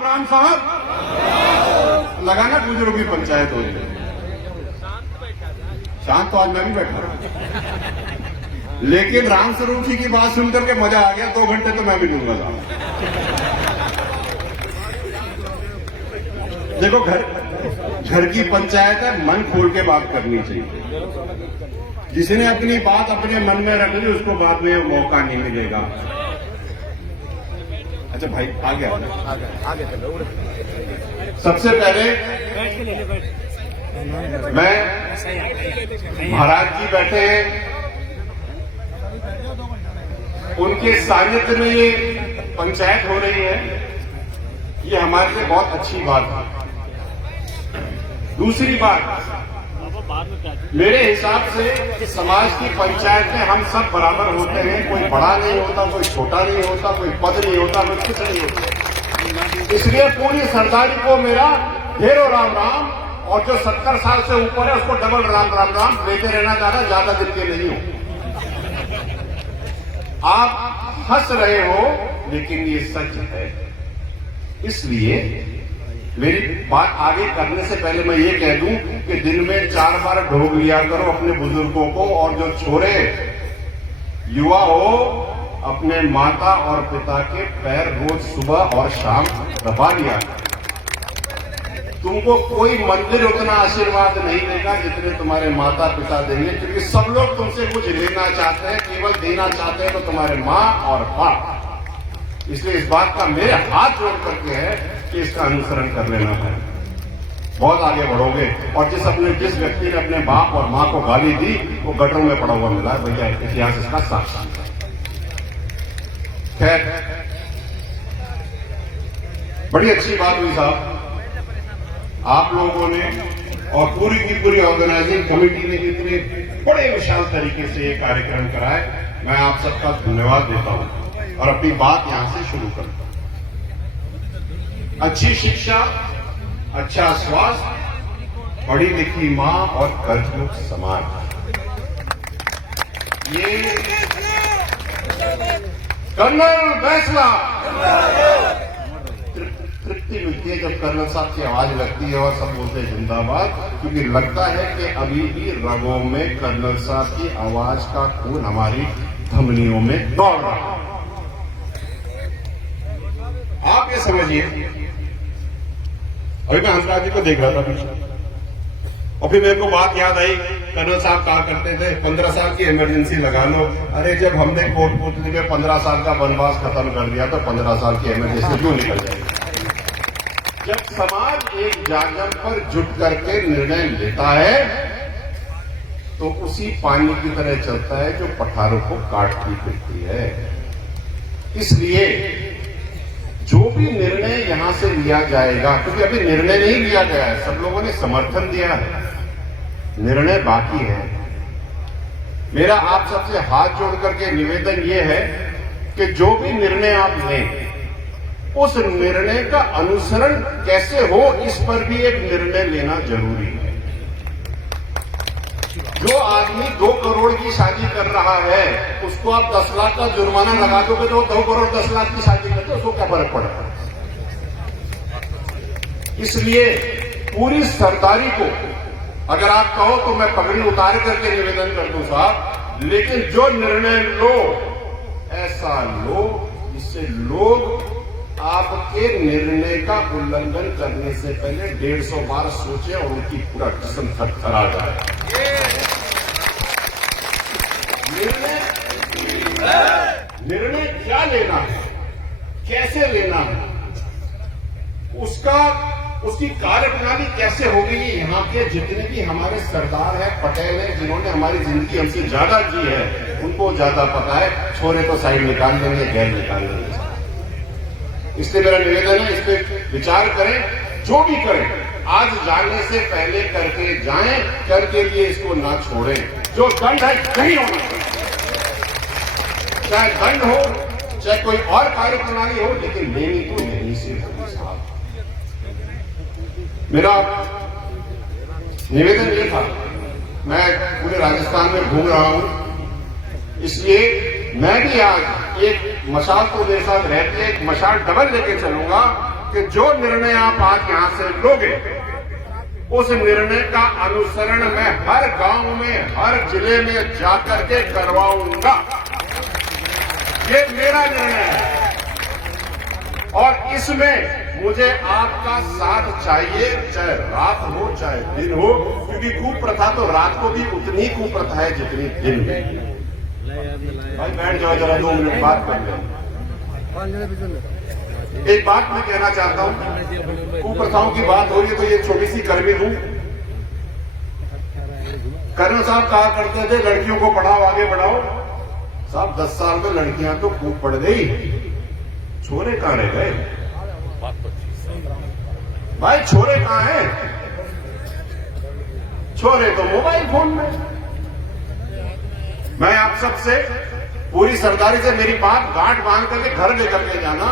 राम साहब लगाना बुजुर्ग की पंचायत हो रही। शांत तो आज मैं भी बैठा हूं, लेकिन राम स्वरूप जी की बात सुनकर के मजा आ गया। 2 घंटे तो मैं भी लूंगा साहब। देखो, घर की पंचायत है, मन खोल के बात करनी चाहिए। जिसने अपनी बात अपने मन में रख ली उसको बाद में मौका नहीं मिलेगा। अच्छा भाई आगे सबसे पहले मैं महाराज जी बैठे हैं, उनके सानिध्य में ये पंचायत हो रही है, ये हमारे लिए बहुत अच्छी बात है। दूसरी बात, मेरे हिसाब से समाज की पंचायत में हम सब बराबर होते हैं। कोई बड़ा नहीं होता, कोई छोटा नहीं होता, कोई पद नहीं होता, कोई कुछ नहीं होता। इसलिए पूरी सरदारी को मेरा ढेरों राम राम, और जो 70 साल से ऊपर है उसको डबल राम राम राम लेते रहना चाहता, ज्यादा दिन के नहीं हो। आप हंस रहे हो लेकिन ये सच है। इसलिए मेरी बात आगे करने से पहले मैं ये कह दूं कि दिन में 4 बार ढोक लिया करो अपने बुजुर्गों को, और जो छोरे युवा हो अपने माता और पिता के पैर रोज सुबह और शाम दबा लिया। तुमको कोई मंदिर उतना आशीर्वाद नहीं देगा जितने तुम्हारे माता पिता देंगे, क्योंकि सब लोग तुमसे कुछ लेना चाहते हैं, केवल देना चाहते हैं तो तुम्हारे माँ और बाप। इसलिए इस बात का मेरे हाथ जोड़ करके है कि इसका अनुसरण कर लेना है, बहुत आगे बढ़ोगे। और जिस व्यक्ति ने अपने बाप और मां को गाली दी वो गटरों में पड़ा हुआ मिला है भैया, इतिहास इसका साक्षी है। खैर, बड़ी अच्छी बात हुई साहब, आप लोगों ने और पूरी की पूरी ऑर्गेनाइजिंग कमेटी ने इतने बड़े विशाल तरीके से ये कार्यक्रम कराए। मैं आप सबका धन्यवाद देता हूं और अपनी बात यहां से शुरू करता हूं। अच्छी शिक्षा, अच्छा स्वास्थ्य, पढ़ी लिखी मां और कर्जमुक्त समाज, ये कर्नल फैसला। तृप्ति मिलती है जब कर्नल साहब की आवाज लगती है और सब बोलते हैं जिंदाबाद, क्योंकि लगता है कि अभी भी रगों में कर्नल साहब की आवाज का खून हमारी धमनियों में दौड़ रहा है। आप ये समझिए, अभी मैं हंसराज जी को देख रहा था पीछे, और फिर मेरे को बात याद आई, कर्नल साहब कहा करते थे 15 साल की इमरजेंसी लगा लो। अरे जब हमने कोटपुतली में 15 साल का वनवास खत्म कर दिया तो 15 साल की इमरजेंसी क्यों निकल जाएगी? जब समाज एक जागरण पर जुट करके निर्णय लेता है तो उसी पानी की तरह चलता है जो पठारों को काटती फिरती है। इसलिए जो भी निर्णय यहां से लिया जाएगा, क्योंकि अभी निर्णय नहीं लिया गया है, सब लोगों ने समर्थन दिया है, निर्णय बाकी है। मेरा आप सबसे हाथ जोड़ करके निवेदन यह है कि जो भी निर्णय आप लें उस निर्णय का अनुसरण कैसे हो, इस पर भी एक निर्णय लेना जरूरी है। जो आदमी 2 करोड़ की शादी कर रहा है उसको आप 10 लाख का जुर्माना लगा दोगे तो 2 करोड़ 10 लाख की शादी करते उसको क्या फर्क पड़ेगा? इसलिए पूरी सरदारी को अगर आप कहो तो मैं पगड़ी उतार करके निवेदन कर दूं साहब, लेकिन जो निर्णय लो ऐसा लो जिससे लोग आपके निर्णय का उल्लंघन करने से पहले 150 बार सोचे और उनकी पूरा जिस्म थरथरा जाए। निर्णय क्या लेना है, कैसे लेना है, उसकी कार्यप्रणाली कैसे होगी, यहाँ के जितने भी हमारे सरदार हैं, पटेल हैं, जिन्होंने हमारी जिंदगी हमसे ज्यादा जी है, उनको ज्यादा पता है। छोरे तो साइड निकाल देंगे, गैर निकाल देंगे। इसलिए मेरा निवेदन है, इस पर विचार करें। जो भी करें आज जाने से पहले करके जाएं, कल के लिए इसको ना छोड़ें। जो दंड है नहीं होना चाहिए, चाहे दंड हो चाहे कोई और कार्यप्रणाली हो, लेकिन लेनी तो यहीं से होगी साहब। मेरा निवेदन ये था, मैं पूरे राजस्थान में घूम रहा हूं, इसलिए मैं भी आज एक मशाल तो मेरे साथ रहती है, एक मशाल डबल लेके चलूंगा कि जो निर्णय आप आज यहां से लोगे उस निर्णय का अनुसरण मैं हर गांव में, हर जिले में जाकर के करवाऊंगा। ये मेरा निर्णय है और इसमें मुझे आपका साथ चाहिए, चाहे रात हो चाहे दिन हो, क्योंकि कुप्रथा तो रात को भी उतनी कुप्रथा है जितनी दिन में। भाई बैठ जाओ, जरा 2 मिनट बात कर लें। एक बात मैं कहना चाहता हूं, कुप्रथाओं की बात हो रही है तो ये छोटी सी कर भी दूं। कर्नल साहब कहा करते थे लड़कियों को पढ़ाओ, आगे बढ़ाओ। साहब 10 साल में लड़कियां तो खूब पढ़ गई, छोरे कहां रह गए? भाई छोरे कहां हैं? छोरे तो मोबाइल फोन में। मैं आप सबसे पूरी सरदारी से मेरी बात गांठ बांध करके घर लेकर के जाना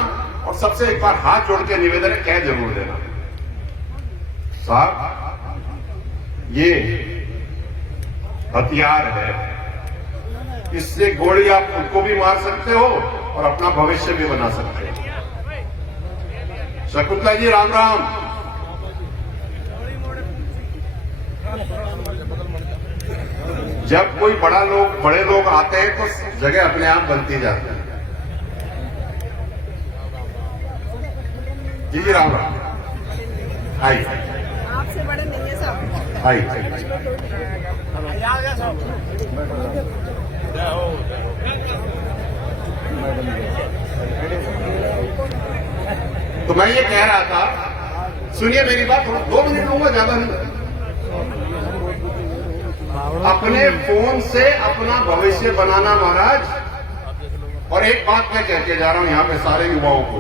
और सबसे एक बार हाथ जोड़ के निवेदन है, कह जरूर देना साहब ये हथियार है, इससे गोली आप खुद को भी मार सकते हो और अपना भविष्य भी बना सकते हो। शकुंतला जी राम राम। जब कोई बड़े लोग आते हैं तो जगह अपने आप बनती जाती है। जी जी राम राम। आइए, आपसे बड़े नहीं है साहब। आइए। तो मैं ये कह रहा था, सुनिए मेरी बात, 2 मिनट लूंगा, ज्यादा नहीं। अपने फोन से अपना भविष्य बनाना महाराज। और एक बात मैं कह के जा रहा हूं यहां पे सारे युवाओं को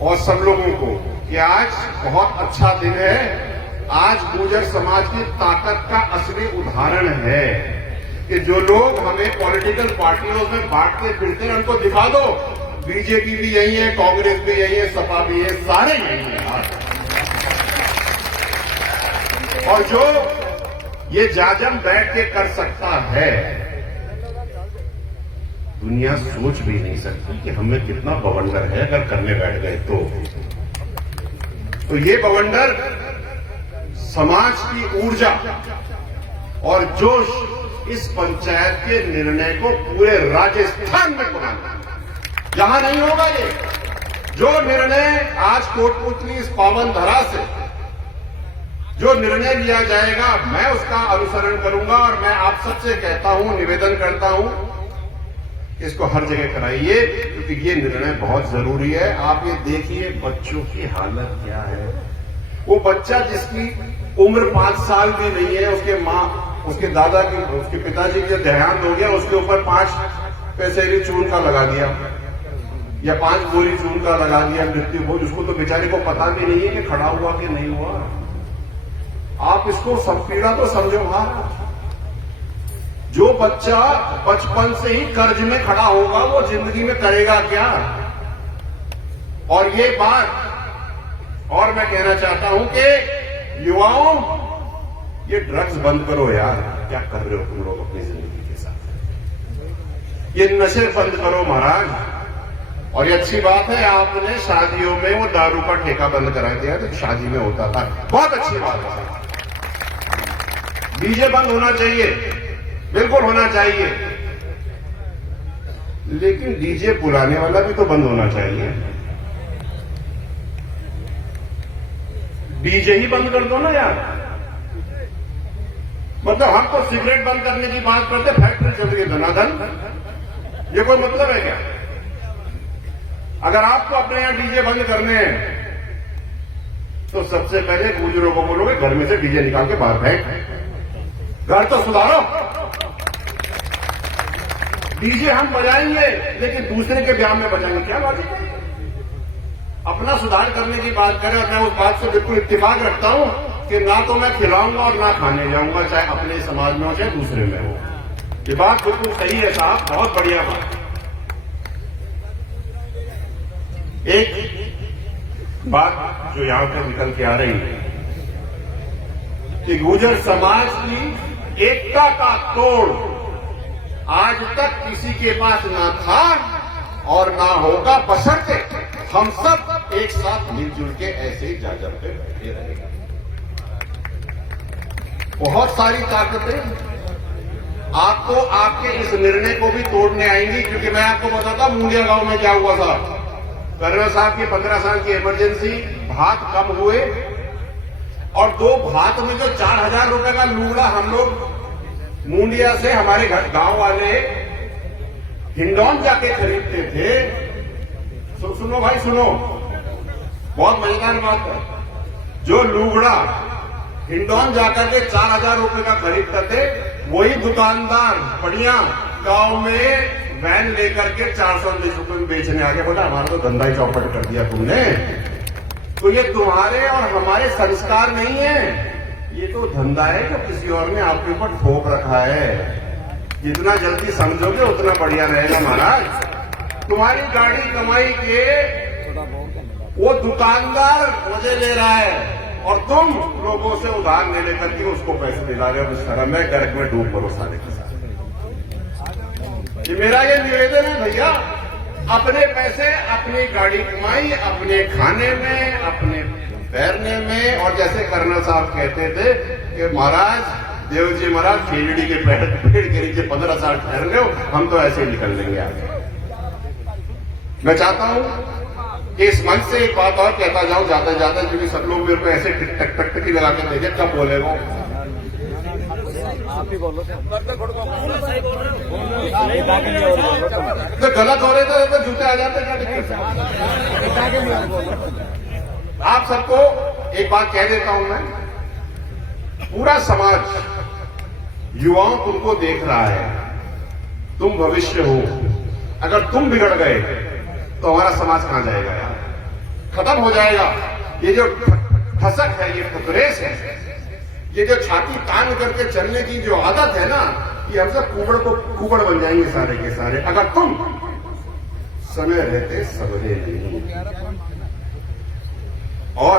और सब लोगों को कि आज बहुत अच्छा दिन है। आज गुर्जर समाज की ताकत का असली उदाहरण है कि जो लोग हमें पॉलिटिकल पार्टियों में बांटते फिरते हैं उनको दिखा दो, बीजेपी भी यही है, कांग्रेस भी यही है, सपा भी है, सारे यही है। और जो ये जाजम बैठ के कर सकता है, दुनिया सोच भी नहीं सकती कि हमें कितना बवंडर है अगर करने बैठ गए तो ये बवंडर समाज की ऊर्जा और जोश इस पंचायत के निर्णय को पूरे राजस्थान में बनाना, जहां नहीं होगा ये जो निर्णय आज कोटपुतली इस पावन धरा से जो निर्णय लिया जाएगा, मैं उसका अनुसरण करूंगा। और मैं आप सबसे कहता हूं, निवेदन करता हूं, इसको हर जगह कराइए क्योंकि ये निर्णय बहुत जरूरी है। आप ये देखिए बच्चों की हालत क्या है। वो बच्चा जिसकी उम्र 5 साल भी नहीं है, उसके दादा की, उसके पिताजी का देहांत हो गया, उसके ऊपर 5 पैसे चून का लगा दिया या 5 गोली चून का लगा दिया मृत्यु भोज। उसको तो बेचारे को पता भी नहीं है कि खड़ा हुआ कि नहीं हुआ। आप इसको सब पीड़ा तो समझो। जो बच्चा बचपन से ही कर्ज में खड़ा होगा वो जिंदगी में करेगा क्या? और ये बात और मैं कहना चाहता हूं कि युवाओं, ये ड्रग्स बंद करो यार। क्या कर रहे हो तुम लोग अपनी जिंदगी के साथ? ये नशे बंद करो महाराज। और ये अच्छी बात है आपने शादियों में वो दारू का ठेका बंद करा दिया तो शादी में होता था, बहुत अच्छी बात है। डीजे बंद होना चाहिए, बिल्कुल होना चाहिए, लेकिन डीजे बुलाने वाला भी तो बंद होना चाहिए। डीजे ही बंद कर दो ना यार। मतलब हम तो सिगरेट बंद करने की बात करते, फैक्ट्री चल रही है धनाधन, ये कोई मतलब है क्या? अगर आपको अपने यहां डीजे बंद करने हैं तो सबसे पहले गुजरों को बोलोगे घर में से डीजे निकाल के बाहर फेंक, घर तो सुधारो। डीजे हम बजाएंगे लेकिन दूसरे के ब्याह में बजाएंगे, क्या लॉजिक है? अपना सुधार करने की बात करें। और मैं उस बात से बिल्कुल इत्तेफाक रखता हूं कि ना तो मैं खिलाऊंगा और ना खाने जाऊंगा, चाहे अपने समाज में हो चाहे दूसरे में हो। ये बात बिल्कुल सही है साहब, बहुत बढ़िया बात। एक बात जो यहां पर निकल के आ रही है कि गुर्जर समाज की एकता का तोड़ आज तक किसी के पास ना था और ना होगा, बशर्ते हम सब एक साथ मिलजुल के ऐसे ही जाजर पे बैठे रहेंगे। बहुत सारी ताकतें आपको आपके इस निर्णय को भी तोड़ने आएंगी, क्योंकि मैं आपको बताता मुंडिया गांव में क्या हुआ था। कर्नल साहब की 15 साल की इमरजेंसी, भात कम हुए और 2 भात में जो 4000 रुपए का लूगड़ा हम लोग मुंडिया से हमारे गांव वाले हिंडौन जाके खरीदते थे। सुनो भाई सुनो, बहुत मजेदार बात है। जो लूगड़ा हिंडौन जाकर के 4000 रुपए का खरीदते थे, वही दुकानदार बढ़िया गांव में वैन लेकर के 420 रुपए में बेचने आ गया। बोला हमारा तो धंधा ही चौपट कर दिया तुमने। तो ये तुम्हारे और हमारे संस्कार नहीं है, ये तो धंधा है जो किसी और ने आपके ऊपर ठोक रखा है। जितना जल्दी समझोगे उतना बढ़िया रहेगा महाराज। तुम्हारी गाड़ी कमाई के वो दुकानदार मजे ले रहा है और तुम लोगों से उधार ले लेकर के उसको पैसे दिला रहे हो। इस तरह में गर्क में डूब पड़ो सारे के साथ। ये मेरा ये निवेदन है भैया, अपने पैसे अपनी गाड़ी कमाई, अपने खाने में, अपने तैरने में। और जैसे कर्नल साहब कहते थे कि महाराज देव जी महाराज खेजड़ी के पेड़ के नीचे 15 साल ठहर रहे हो, हम तो ऐसे ही निकल लेंगे आगे। मैं चाहता हूं कि इस मंच से एक बात और कहता जाऊं जाते जाते, क्योंकि सब लोग मेरे को ऐसे टिक टक टक टक लगा के देखे कब बोले वो। आप ही बोलो तो गलत हो रहे तो जूते आ जाते, क्या दिक्कत है। आप सबको एक बात कह देता हूं मैं, पूरा समाज युवाओं तुमको देख रहा है, तुम भविष्य हो। अगर तुम बिगड़ गए तो हमारा समाज कहां जाएगा यार, खत्म हो जाएगा। ये जो ठसक है, ये फुकरेस है, ये जो छाती तान करके चलने की जो आदत है ना, ये हम सब कुबड़ बन जाएंगे सारे के सारे, अगर तुम समय रहते सबरे नहीं। और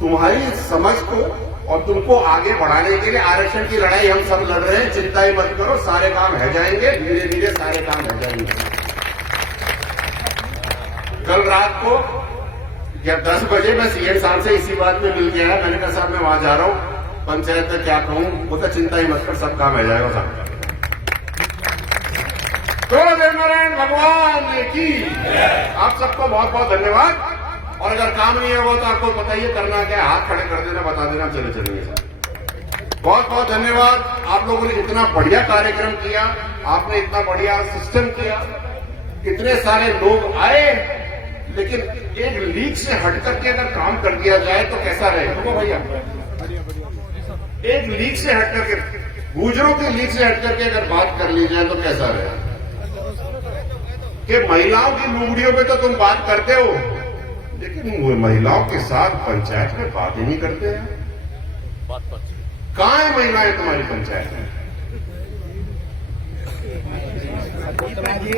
तुम्हारी समझ को और तुमको आगे बढ़ाने के लिए आरक्षण की लड़ाई हम सब लड़ रहे हैं। चिंता ही मत करो, सारे काम हो जाएंगे, धीरे धीरे सारे काम हो जाएंगे। कल रात को या 10 बजे मैं सीएम साहब से इसी बात में मिल गया है। मैंने कहा साहब मैं वहां जा रहा हूं, पंचायत में क्या कहूं, वो तो चिंता ही मत कर, सब काम हो जाएगा साहब। तो देवनारायण भगवान की आप सबको बहुत बहुत धन्यवाद। और अगर काम नहीं होगा तो आपको बताइए करना क्या है, हाथ खड़े कर देना, बता देना, चले चलेंगे साहब। बहुत बहुत धन्यवाद। आप लोगों ने इतना बढ़िया कार्यक्रम किया, आपने इतना बढ़िया सिस्टम किया, इतने सारे लोग आए, लेकिन एक लीक से हट करके अगर काम कर दिया जाए तो कैसा रहेगा। तो भैया एक लीक से हट करके, गुजरों की लीक से हट करके अगर बात कर ली जाए तो कैसा रहेगा। कि महिलाओं की लुगड़ियों में तो तुम बात करते हो, लेकिन वो महिलाओं के साथ पंचायत में बात ही नहीं करते हैं। कहां है महिलाएं तुम्हारी पंचायत में?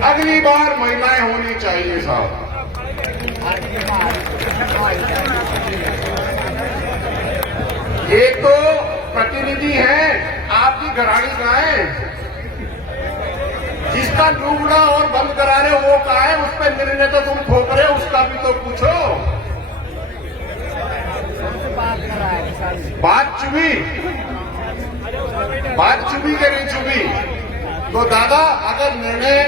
अगली बार महिलाएं होनी चाहिए साहब। ये तो प्रतिनिधि हैं, आपकी घराड़ी कहां है? जिसका लूगड़ा और बंद करा रहे हो वो कहां है? उस पर निर्णय तो तुम ठोक रहे हो, उसका भी तो पूछो। बात चुभी के नहीं चुभी तो दादा, अगर निर्णय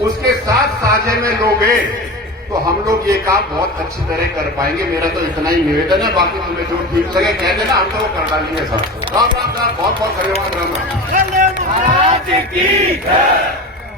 उसके साथ साझे में लोगे तो हम लोग ये काम बहुत अच्छी तरह कर पाएंगे। मेरा तो इतना ही निवेदन है, बाकी तुम्हें जो ठीक लगे कह देना, हम तो वो कर डालेंगे साहब। राम राम साहब, बहुत बहुत धन्यवाद। राम राम।